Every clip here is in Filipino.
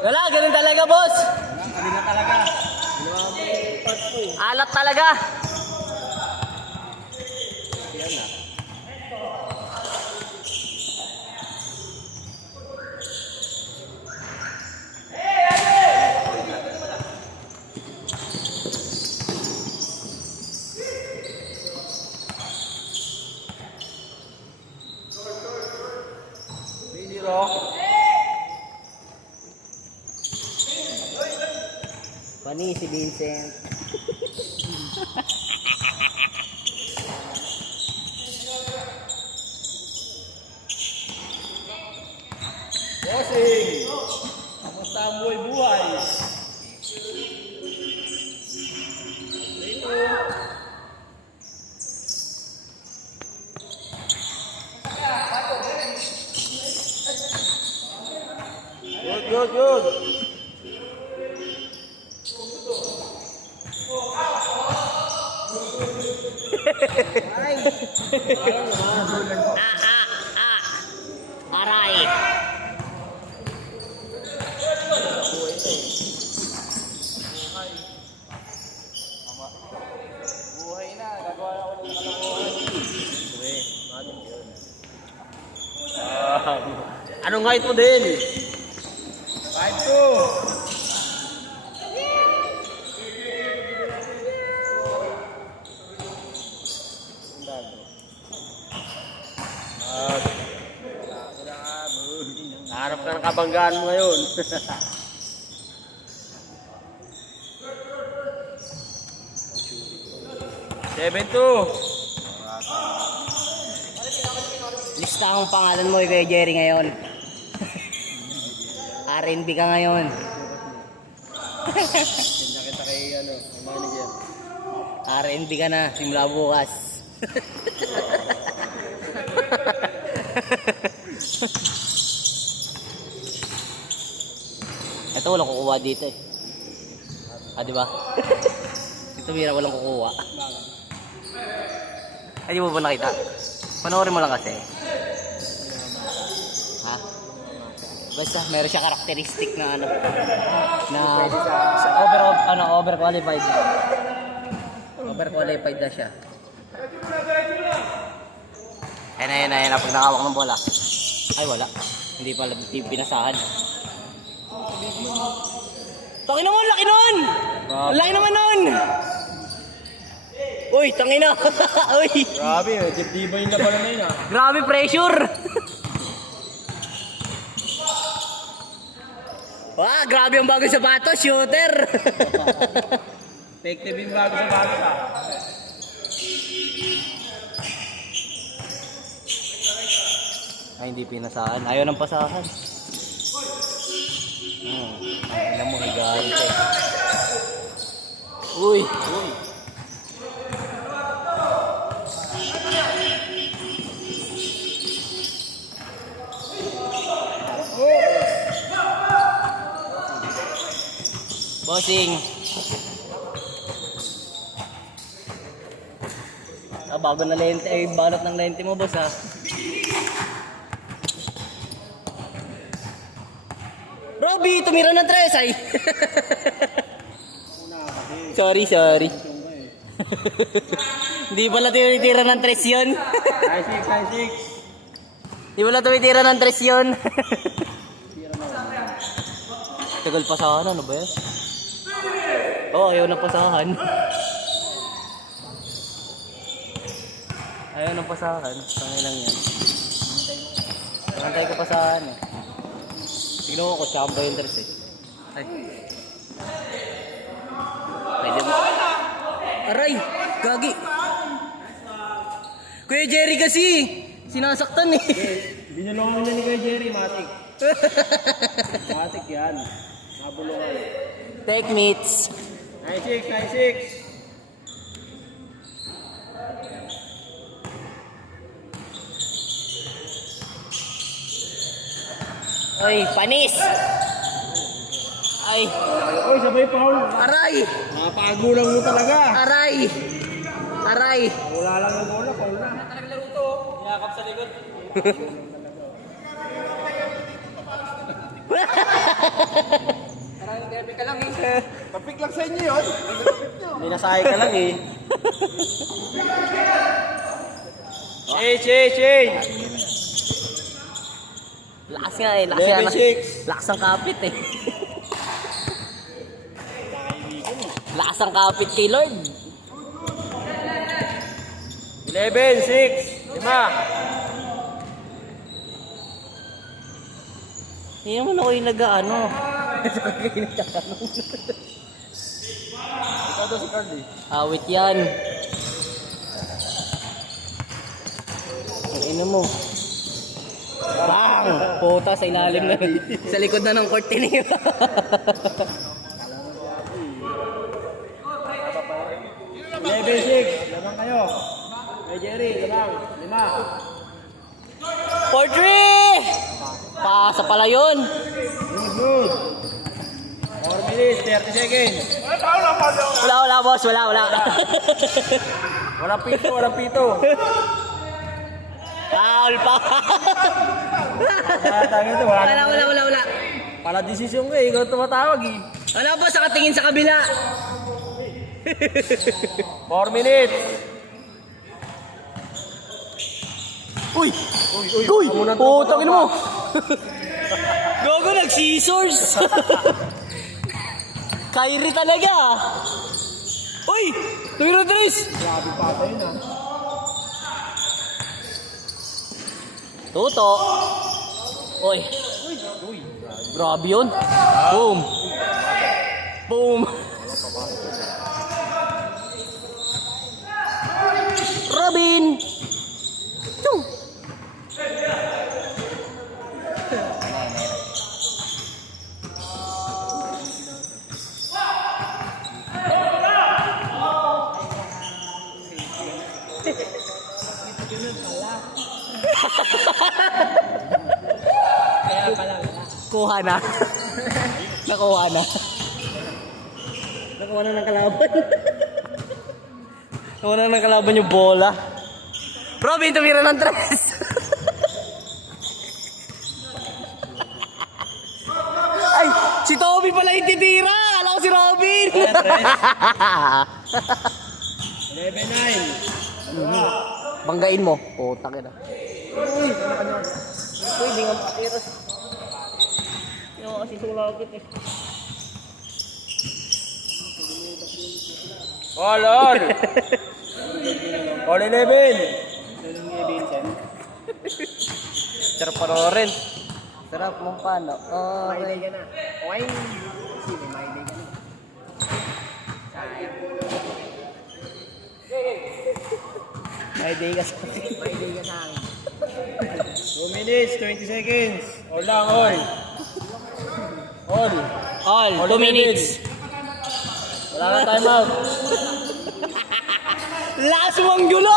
Wala, ganun talaga, boss. Kanina talaga. Alat talaga. Yan na. Pani si Vincent. Bossing! Kamusta ang buhay-buhay? Good. Aray. Buhay na, gagawa na ako ng kalokohan. Anong height mo din? 5'2". Harap ka ng kabanggaan mo ngayon. 7'2". Lista akong pangalan mo kay Jerry ngayon. R&B ka ngayon. Tinda kita kay manager. R&B ka na, simula bukas. Ito walang kukuha dito eh. Ah, di ba? Dito mira walang kukuha. Ay, di mo ba nakita? Panoorin mo lang kasi. Ha? Basta meron siya karakteristik na ano. Na overqualified. Overqualified na siya. Ayun na pag nakawak ng bola. Ay wala. Hindi pala pinasahan. Tangina mo, laki nun! Laki naman nun! Uy, tangina! Uy! Grabe, dibdibay na pala na yun ah. Grabe pressure! Wah, grabe ang bagong sapatos, shooter! Effective yung bago sa bago ah. Ay, hindi pinasahan. Ayaw ng pasahan. Alam mo, higaan ka eh. Uy! Bossing! Bago na lente, balot ng lente mo, boss ha. Robby, tumira ng tres ay. sorry. Hindi pala tumitira ng tres yun. 96. Hindi pala tumitira ng tres yun. Tagal pasahan, ano ba yan? Oo, ayaw ng pasahan. Ayaw ng pasahan. Tangin lang yan. Tangantay ko pasahan eh. Tignan mo ko, chamba yung tres eh. Ay. Pwede mo. Aray! Gagi! Kuya Jerry kasi! Sinasaktan eh. Binulungan niya ni Kuya Jerry, matik. Matik yan. Mabulungan. Take meets. 96. Ay, panis! Ay! Oy, sabay foul. Aray! Napagulang mo talaga. Aray! Aray! Wala lang yung bola, foul na. Talagang laro to. Yakap sa likod. Tapik lang sa inyo yun. Hindi nasahay ka lang eh. Change. Lakas nga eh. Lakas nga. 11-6. Lakas ang kapit eh. Lakas ang kapit kay Lord. 11-6. 5. Hindi naman ako yung nag-ano. Ikaw daw si Carly. Awit yan. Ang ina mo. Bang! Puta sa ilalim na. Sa likod na ng kortina yun. 11-6. Lamang kayo. Kay Jerry, lamang. 4-3! Paasa pala yun. 5. Good. 4 minutes, 30 seconds. Wala boss. Wala. Walang pito. Foul pa. Tangin ito, Wala. Pala desisyon ko eh, ikaw tumatawag eh. Wala boss, nakatingin sa kabila. 4 minutes. Uy! Putang ina mo. Gogo, nag-scissors. Kyrie talaga. Uy! Tumiro Dres! Grabe pata yun ah. Tuto. Uy. Grabe yun. Boom. Robin. Chung. Kuha na. Nakuha na. Nakuha na ng kalaban. Nakuha na ng kalaban yung bola. Robin, tumira ng tres. Ay, si Toby pala yung titira. Alam ko si Robin. 11-9. Banggain mo. Putak ina. Uy, di nga makatira. Hindi ako kasi sulakit eh. All. All 11. Sarap panoorin. Sarap mong paano. Mailay ka na. Okay. Sige, mailay ka na. Sayang. May day ka sa Mailay ka sa akin. 2 minutes, 20 seconds. All lang, all. All, 2 minutes. Wala na time out. Lakas mong gulo!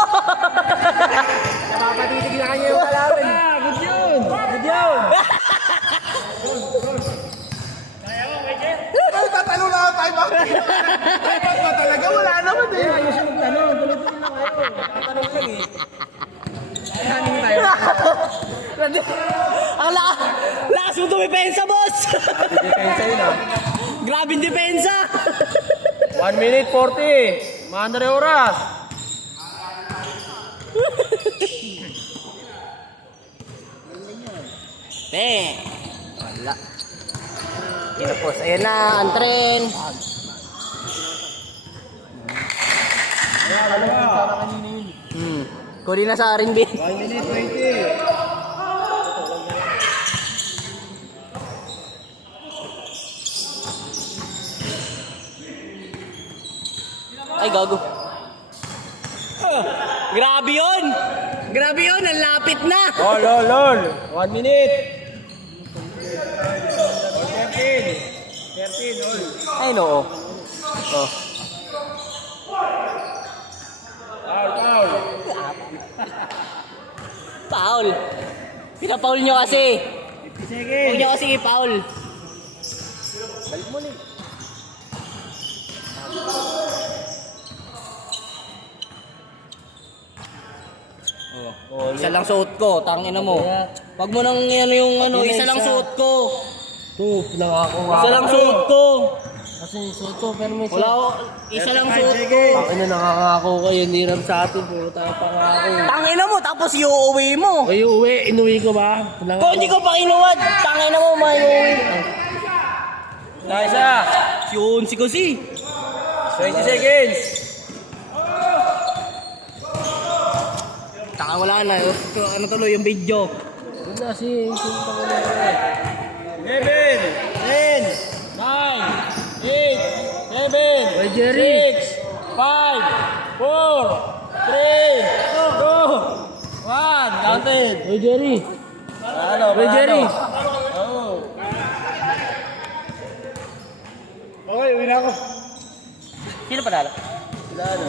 Napapatitig na kanya yung kalaban. Good yun. Ay, tatalo na ako tayo ba? Ay, ba talaga? Wala naman eh. Ayun siya magtanong. Tuloy-tuloy lang kayo. Tatanong lang eh. Kanin tayo. Ang lakas mo tumipensa, boss! Depensa yun ah. Grabing depensa! 1 minute 40. Maandar yung oras. Wala. Kinapos. Ayan na, ang tren. Ayan, ano ba? Sana kanina yun. Kunin na sa arin, bin. 1 minute 20. Ay, gago. Grabe yun! Grabe yun! Ang lapit na! All. 1 minute. All 13. All. Ay, no. Oh. Foul. Paul. Pinapaul nyo kasi. 50 Huwag seconds. nyo kasi i-paul. Balik mo ulit. Isa lang suot ko, tangina mo. Wag mo nang ano yung ano, isa lang suot ko. Two, nakakuha. Isa lang suot ko. Kasi suot ko, pero may Wala ako. Isa lang suot ko. Akin na nakakako kayo, nirap sa atin, puro tayo pangako. Tangina mo, tapos iuuwi mo. Ay, inuwi ko ba? Kung hindi ko pa kinuwad, tangina mo, maiuwi. Nice ah. Yun, si Kusi. 20 seconds. Taka wala na. Ano tuloy yung video? Yun na si, sunta ko na. 11, 10, 9, 8, 7, Oy, Jerry. 6, 5, 4, 3, 2, 1. Counted. Oy, Jerry. Ano, Oy, Jerry. Okay, uwi na ako. Sino panalo? Wala, ano.